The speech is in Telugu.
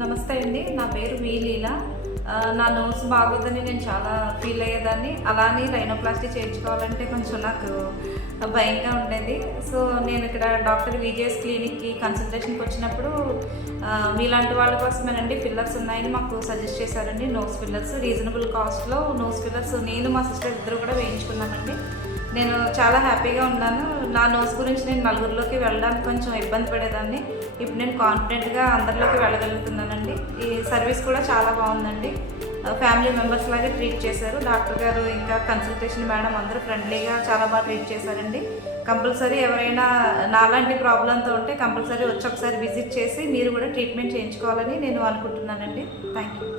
నమస్తే అండి, నా పేరు వి లీల. నా నోస్ బాగోదని నేను చాలా ఫీల్ అయ్యేదాన్ని. అలానే రైనోప్లాస్టీ చేయించుకోవాలంటే కొంచెం నాకు భయంగా ఉండేది. సో నేను ఇక్కడ డాక్టర్ విజేఎస్ క్లినిక్కి కన్సల్టేషన్కి వచ్చినప్పుడు మీలాంటి వాళ్ళ కోసమేనండి ఫిల్లర్స్ ఉన్నాయని మాకు సజెస్ట్ చేశారండి. నోస్ ఫిల్లర్స్ రీజనబుల్ కాస్ట్లో నోస్ ఫిల్లర్స్ నేను మా సిస్టర్ ఇద్దరు కూడా వేయించుకున్నామండి. నేను చాలా హ్యాపీగా ఉన్నాను. నా నోస్ గురించి నేను నలుగురిలోకి వెళ్ళడానికి కొంచెం ఇబ్బంది పడేదాన్ని. ఇప్పుడు నేను కాన్ఫిడెంట్గా అందరిలోకి వెళ్ళగలుగుతున్నానండి. ఈ సర్వీస్ కూడా చాలా బాగుందండి. ఫ్యామిలీ మెంబర్స్ లాగే ట్రీట్ చేశారు డాక్టర్ గారు, ఇంకా కన్సల్టేషన్ మేడం అందరూ ఫ్రెండ్లీగా చాలా బాగా ట్రీట్ చేశారండి. కంపల్సరీ ఎవరైనా నాలాంటి ప్రాబ్లంతో ఉంటే కంపల్సరీ వచ్చి ఒకసారి విజిట్ చేసి మీరు కూడా ట్రీట్మెంట్ చేయించుకోవాలని నేను అనుకుంటున్నానండి. Thank you.